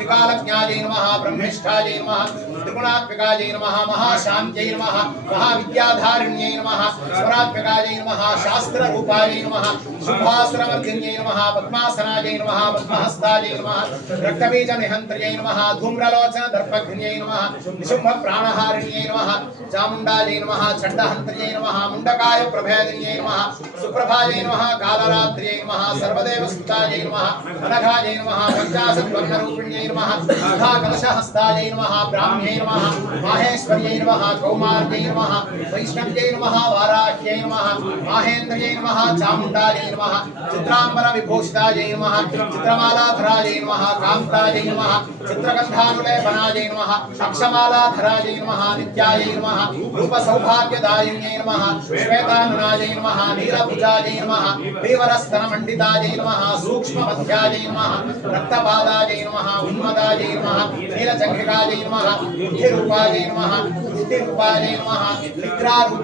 त्रिकालज्ञायै नमः ब्रह्मेष्ठायै नमः त्रिगुणात्मकायै नमः महाशान्त्यै नमः महाविद्याधारिण्यै नमः स्वरात्मकायै नमः शास्त्ररूपायै नमः शुभासुरमर्दिन्यै नमः पद्मासनायै नमः पद्महस्तायै नमः रक्तबीजनिहन्त्र्यै नमः धूम्रलोचन दर्पघ्न्यै नमः निशुम्भप्राणहारिण्यै नमः चामुण्डायै नमः चण्डहन्त्र्यै नमः मुण्डकाय प्रभेदिन्यै नमः सुप्रभायै नमः कालरात्र्यै नमः सर्वदेवसुतायै नमः अनघायै नमः पञ्चाशद्वर्णरूपिण्यै नमः सुधाकलशहस्तायै नमः ब्राह्म्यै नमः माहेश्वर्यै नमः कौमार्यै नमः वैष्णव्यै नमः वाराह्यै नमः माहेन्द्रयै नमः चामुण्डायै नमः चित्राम्बरविभूषितायै नमः चित्रमालाधरायै नमः कान्तायै नमः चित्रगन्धानुलेपनायै नमः अक्षमालाधरायै नमः नित्यायै नमः रूपसौभाग्यदायिन्यै नमः श्वेताननायै नमः नीलभुजायै नमः देवरस्तनमण्डितायै नमः सूक्ष्ममध्यायै नमः रक्तपादायै नमः उन्मदायै नमः नीलचन्द्रिकायै नमः बुद्धिरूपायै नमः बुद्धिरूपायै नमः निद्रारूपायै